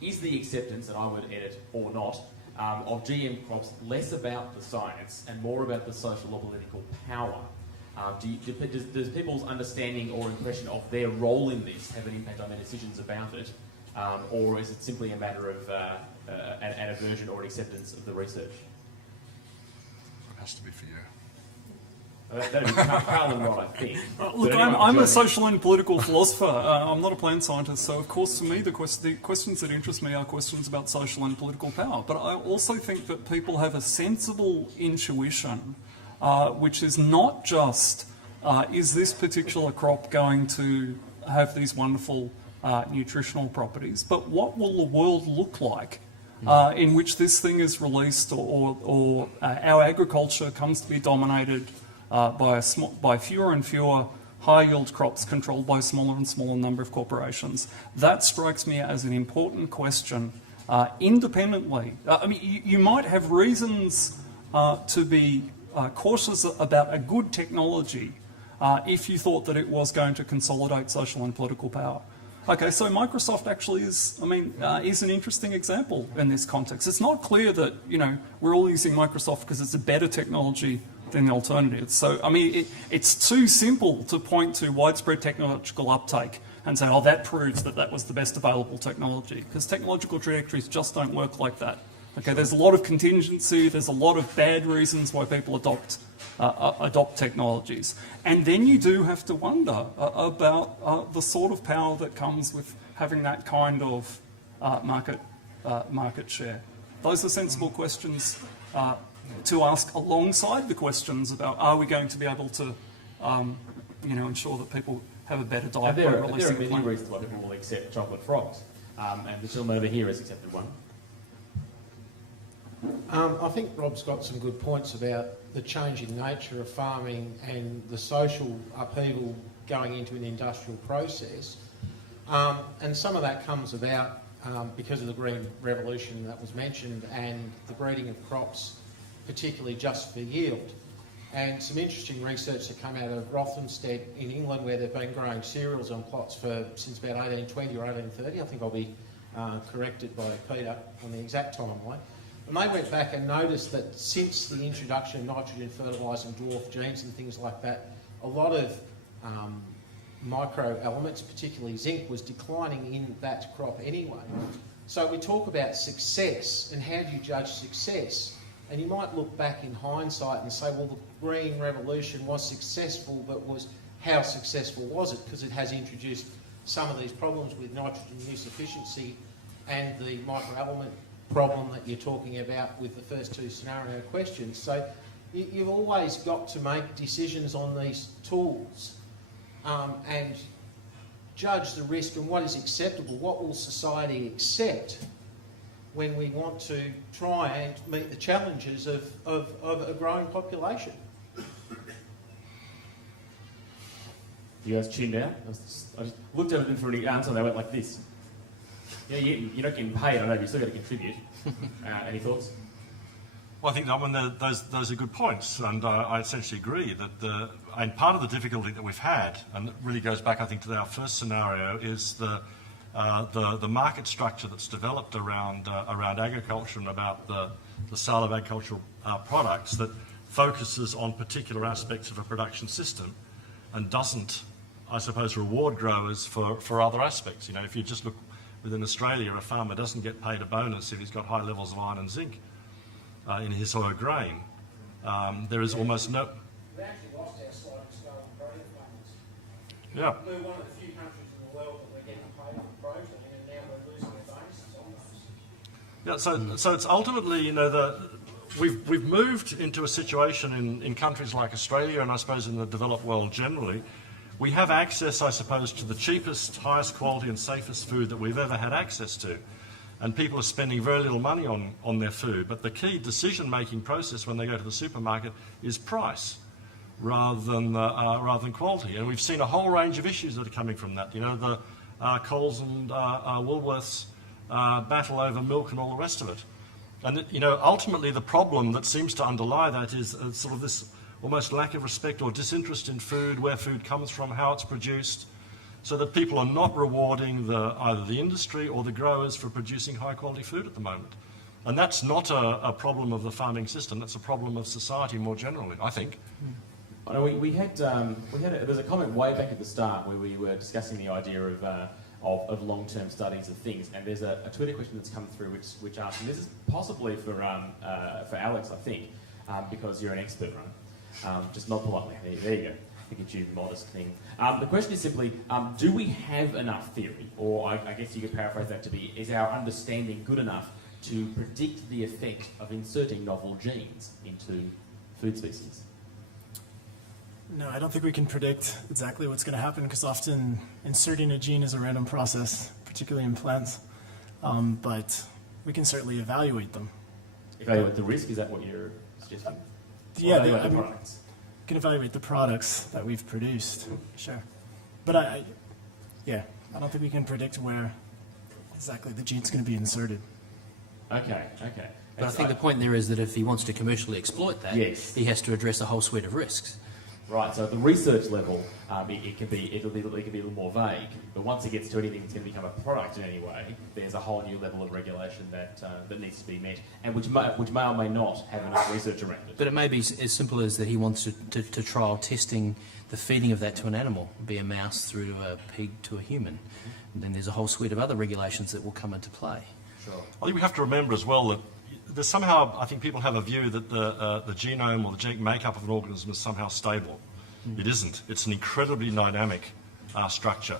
is the acceptance, and I would edit or not, of GM crops less about the science and more about the social or political power? Does people's understanding or impression of their role in this have an impact on their decisions about it, or is it simply a matter of an aversion or an acceptance of the research? It has to be for you. That'd be Carl and Rod, I think. Look, I'm a social and political philosopher. I'm not a plant scientist, so of course to me the questions that interest me are questions about social and political power. But I also think that people have a sensible intuition, which is not just, is this particular crop going to have these wonderful nutritional properties, but what will the world look like in which this thing is released, or our agriculture comes to be dominated by fewer and fewer high-yield crops controlled by a smaller and smaller number of corporations. That strikes me as an important question independently. I mean, you might have reasons to be cautious about a good technology if you thought that it was going to consolidate social and political power. Okay, so Microsoft actually is an interesting example in this context. It's not clear that, we're all using Microsoft because it's a better technology than the alternatives. So, it's too simple to point to widespread technological uptake and say, oh, that proves that that was the best available technology, because technological trajectories just don't work like that. Okay, there's a lot of contingency, there's a lot of bad reasons why people adopt technologies. And then you do have to wonder about the sort of power that comes with having that kind of market share. Those are sensible questions to ask alongside the questions about, are we going to be able to ensure that people have a better diet by releasing there are many reasons why people will accept chocolate frogs, and the gentleman over here has accepted one. I think Rob's got some good points about the changing nature of farming and the social upheaval going into an industrial process. And some of that comes about because of the Green Revolution that was mentioned and the breeding of crops, particularly just for yield. And some interesting research that came out of Rothamsted in England, where they've been growing cereals on plots since about 1820 or 1830. I think I'll be corrected by Peter on the exact timeline. And they went back and noticed that since the introduction of nitrogen fertilising dwarf genes and things like that, a lot of micro elements, particularly zinc, was declining in that crop anyway. So we talk about success and how do you judge success? And you might look back in hindsight and say, well, the Green Revolution was successful, but how successful was it? Because it has introduced some of these problems with nitrogen use efficiency and the microelement problem that you're talking about with the first two scenario questions. So you've always got to make decisions on these tools and judge the risk and what is acceptable. What will society accept when we want to try and meet the challenges of a growing population? You guys tuned out? I just looked at them for any answer and they went like this. Yeah, you're not getting paid, I know, but you still got to contribute. Any thoughts? Well, I think those are good points, and I essentially agree that and part of the difficulty that we've had, and it really goes back, I think, to our first scenario, is the market structure that's developed around agriculture and about the sale of agricultural products that focuses on particular aspects of a production system and doesn't, I suppose, reward growers for other aspects. If you just look within Australia, a farmer doesn't get paid a bonus if he's got high levels of iron and zinc in his or her grain. There is almost no... We actually lost our sliding scale on protein payments. Yeah. We're one of the few countries in the world that we're getting paid on protein, and now we're losing our bonuses on those. Yeah, so it's ultimately, we've moved into a situation in countries like Australia, and I suppose in the developed world generally. We have access, I suppose, to the cheapest, highest quality and safest food that we've ever had access to. And people are spending very little money on their food. But the key decision-making process when they go to the supermarket is price rather than quality. And we've seen a whole range of issues that are coming from that. The Coles and Woolworths battle over milk and all the rest of it. And, ultimately the problem that seems to underlie that is sort of this almost lack of respect or disinterest in food, where food comes from, how it's produced, so that people are not rewarding either the industry or the growers for producing high quality food at the moment. And that's not a problem of the farming system, that's a problem of society more generally, I think. I know we had there's a comment way back at the start where we were discussing the idea of long-term studies of things, and there's a Twitter question that's come through which asks, and this is possibly for Alex, I think, because you're an expert, right? Just not politely. There you go. I think it's you modest thing. The question is simply, do we have enough theory, or I guess you could paraphrase that to be, is our understanding good enough to predict the effect of inserting novel genes into food species? No, I don't think we can predict exactly what's going to happen, because often inserting a gene is a random process, particularly in plants. But we can certainly evaluate them. Evaluate the risk, is that what you're suggesting? Yeah, evaluate the products. We can evaluate the products that we've produced, sure. But I don't think we can predict where exactly the gene's going to be inserted. Okay. But I think the point there is that if he wants to commercially exploit that, yes, he has to address a whole suite of risks. Right, so at the research level, it can be a little more vague, but once it gets to anything that's going to become a product in any way, there's a whole new level of regulation that needs to be met, and which may or may not have enough research around it. But it may be as simple as that he wants to trial testing the feeding of that to an animal, be a mouse through to a pig to a human. And then there's a whole suite of other regulations that will come into play. Sure. I think we have to remember as well that there's somehow, I think people have a view that the genome or the genetic makeup of an organism is somehow stable. It isn't. It's an incredibly dynamic structure.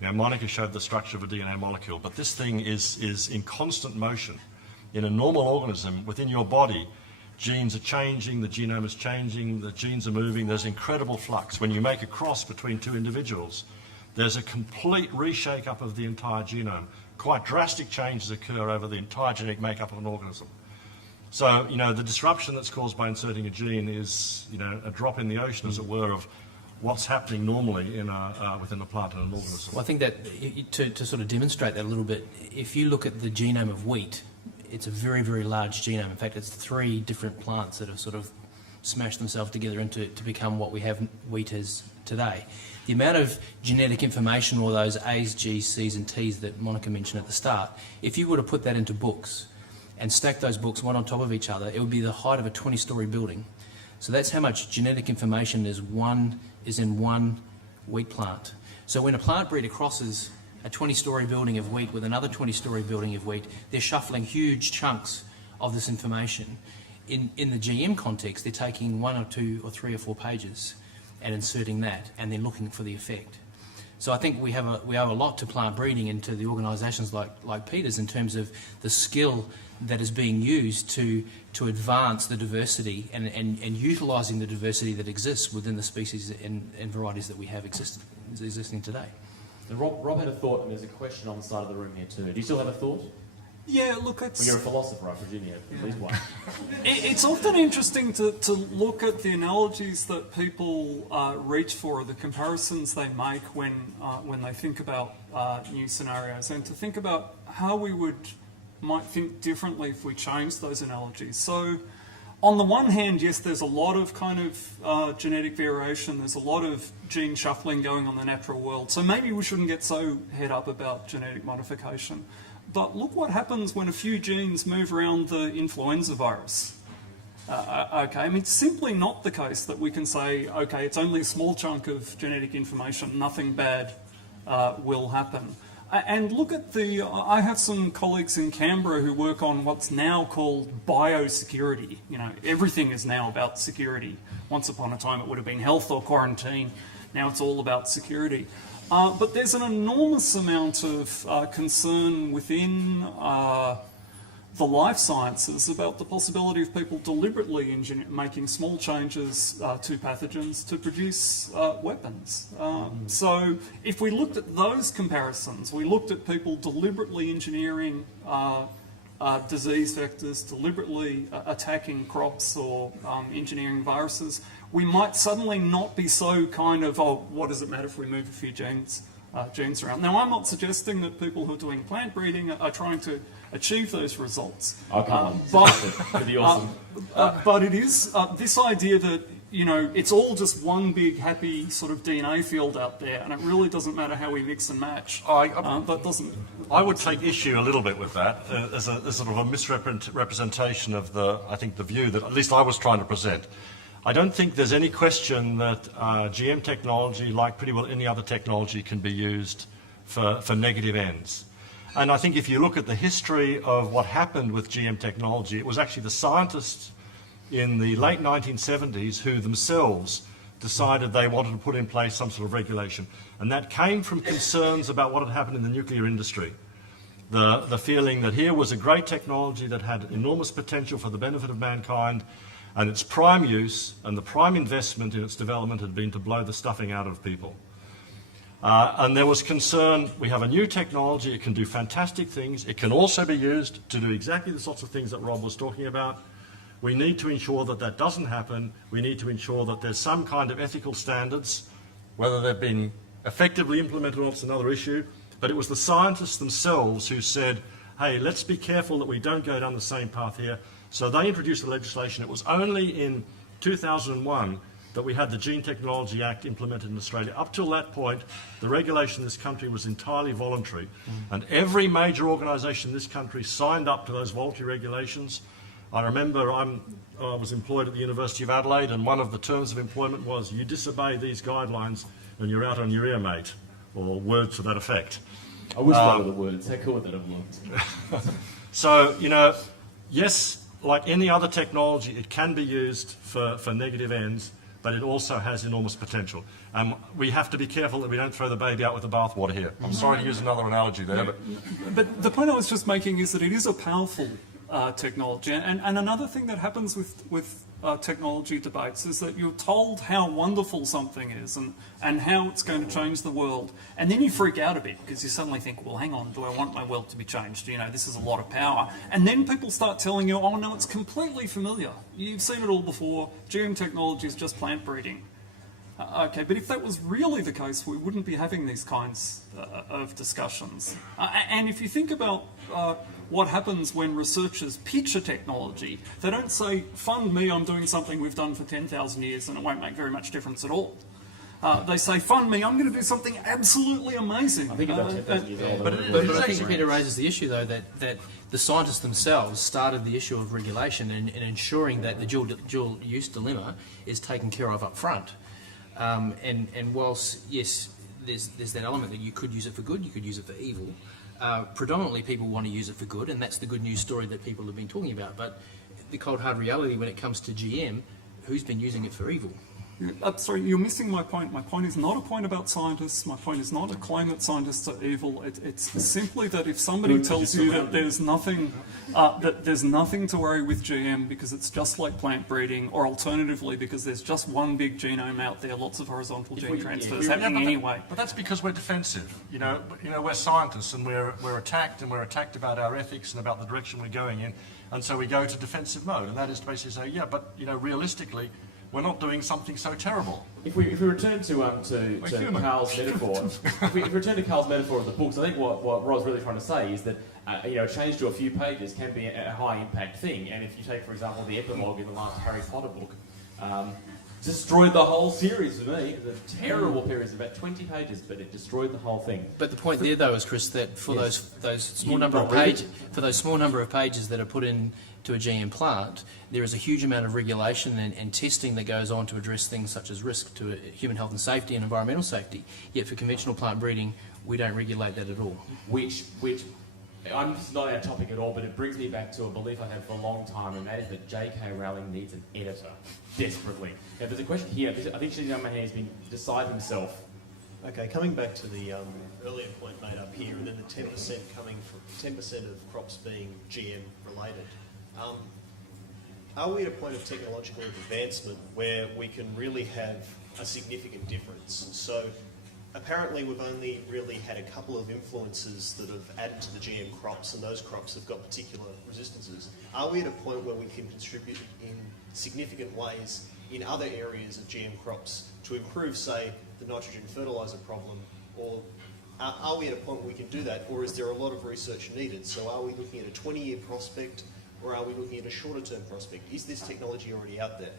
Now, Monica showed the structure of a DNA molecule, but this thing is in constant motion. In a normal organism, within your body, genes are changing, the genome is changing, the genes are moving, there's incredible flux. When you make a cross between two individuals, there's a complete reshake-up of the entire genome. Quite drastic changes occur over the entire genetic makeup of an organism. So, the disruption that's caused by inserting a gene is, a drop in the ocean, as it were, of what's happening normally within a plant and an organism. Well, I think that to sort of demonstrate that a little bit, if you look at the genome of wheat, it's a very, very large genome. In fact, it's 3 different plants that have sort of smashed themselves together to become what we have wheat as today. The amount of genetic information, all those A's, G's, C's and T's that Monica mentioned at the start, if you were to put that into books and stack those books one on top of each other, it would be the height of a 20-storey building. So that's how much genetic information is in one wheat plant. So when a plant breeder crosses a 20-storey building of wheat with another 20-storey building of wheat, they're shuffling huge chunks of this information. In the GM context, they're taking 1 or 2 or 3 or 4 pages and inserting that, and then looking for the effect. So I think we owe a lot to plant breeding and to the organisations like Peter's in terms of the skill that is being used to advance the diversity and utilising the diversity that exists within the species and varieties that we have existing today. And Rob had a thought, and there's a question on the side of the room here too. Do you still have a thought? Yeah, look, it's... Well, you're a philosopher, I presume you have at least one. It's often interesting to look at the analogies that people reach for, the comparisons they make when they think about new scenarios, and to think about how we might think differently if we changed those analogies. So, on the one hand, yes, there's a lot of kind of genetic variation, there's a lot of gene shuffling going on in the natural world, so maybe we shouldn't get so head up about genetic modification. But look what happens when a few genes move around the influenza virus. Okay, I mean, it's simply not the case that we can say, okay, it's only a small chunk of genetic information, nothing bad will happen. And look at I have some colleagues in Canberra who work on what's now called biosecurity. Everything is now about security. Once upon a time it would have been health or quarantine. Now it's all about security. But there's an enormous amount of concern within the life sciences about the possibility of people deliberately making small changes to pathogens to produce weapons. So if we looked at those comparisons, we looked at people deliberately engineering disease vectors, deliberately attacking crops or engineering viruses, we might suddenly not be so kind of, oh, what does it matter if we move a few genes around? Now, I'm not suggesting that people who are doing plant breeding are trying to achieve those results. Oh, come on. That'd be awesome. But it is this idea that you know, it's all just one big happy sort of DNA field out there, and it really doesn't matter how we mix and match. That doesn't. I would take issue a little bit with that as sort of a misrepresentation of I think the view that at least I was trying to present. I don't think there's any question that GM technology, like pretty well any other technology, can be used for negative ends. And I think if you look at the history of what happened with GM technology, it was actually the scientists in the late 1970s who themselves decided they wanted to put in place some sort of regulation. And that came from concerns about what had happened in the nuclear industry. The feeling that here was a great technology that had enormous potential for the benefit of mankind, and its prime use and the prime investment in its development had been to blow the stuffing out of people. And there was concern, we have a new technology, it can do fantastic things, it can also be used to do exactly the sorts of things that Rob was talking about. We need to ensure that that doesn't happen. We need to ensure that there's some kind of ethical standards, whether they've been effectively implemented or not is another issue. But it was the scientists themselves who said, hey, let's be careful that we don't go down the same path here. So they introduced the legislation. It was only in 2001 that we had the Gene Technology Act implemented in Australia. Up till that point, the regulation in this country was entirely voluntary. And every major organisation in this country signed up to those voluntary regulations. I remember I was employed at the University of Adelaide, and one of the terms of employment was you disobey these guidelines and you're out on your ear, mate, or words to that effect. I wish they were the words. How cool would that have looked? So, you know, yes, like any other technology, it can be used for negative ends, but it also has enormous potential. And we have to be careful that we don't throw the baby out with the bathwater here. I'm sorry to use another analogy there, But the point I was just making is that it is a powerful technology. And another thing that happens with technology debates is that you're told how wonderful something is and how it's going to change the world. And then you freak out a bit because you suddenly think, well, hang on, do I want my world to be changed? You know, this is a lot of power. And then people start telling you, oh, no, it's completely familiar. You've seen it all before. GM technology is just plant breeding. Okay, but if that was really the case, we wouldn't be having these kinds of discussions. And if you think about what happens when researchers pitch a technology, they don't say, fund me, I'm doing something we've done for 10,000 years and it won't make very much difference at all. They say, fund me, I'm going to do something absolutely amazing. I think about 10,000 years old. But I think Peter raises the issue, though, that the scientists themselves started the issue of regulation and ensuring that the dual use dilemma is taken care of up front. And whilst, yes, there's that element that you could use it for good, you could use it for evil, predominantly people want to use it for good, and that's the good news story that people have been talking about. But the cold hard reality when it comes to GM, who's been using it for evil? Sorry, you're missing my point. My point is not a point about scientists. My point is not a claim that scientists are evil. It's simply that if somebody tells you that there's nothing to worry with GM because it's just like plant breeding, or alternatively because there's just one big genome out there, lots of horizontal gene transfers happening anyway. But that's because we're defensive. You know, we're scientists and we're attacked, and we're attacked about our ethics and about the direction we're going in, and so we go to defensive mode, and that is to basically say, yeah, but you know, realistically, we're not doing something so terrible. If we return to Carl's metaphor, if we return to Carl's metaphor of the books, I think what Rod's really trying to say is that a change to a few pages can be a high impact thing. And if you take, for example, the epilogue in the last Harry Potter book, destroyed the whole series for me. It was a terrible series, about 20 pages, but it destroyed the whole thing. But the point there, though, is, Chris, that for those small number of pages that are put in to a GM plant, there is a huge amount of regulation and testing that goes on to address things such as risk to human health and safety and environmental safety. Yet for conventional plant breeding, we don't regulate that at all. Which I'm just not our topic at all, but it brings me back to a belief I've had for a long time, and that is that J.K. Rowling needs an editor, desperately. Now, there's a question here. I think Shane Mahan has been beside himself. Okay, coming back to the earlier point made up here, and then the 10% coming from 10% of crops being GM related. Are we at a point of technological advancement where we can really have a significant difference? So apparently we've only really had a couple of influences that have added to the GM crops, and those crops have got particular resistances. Are we at a point where we can contribute in significant ways in other areas of GM crops to improve, say, the nitrogen fertiliser problem, or are we at a point where we can do that, or is there a lot of research needed? So are we looking at a 20-year prospect, or are we looking at a shorter term prospect? Is this technology already out there?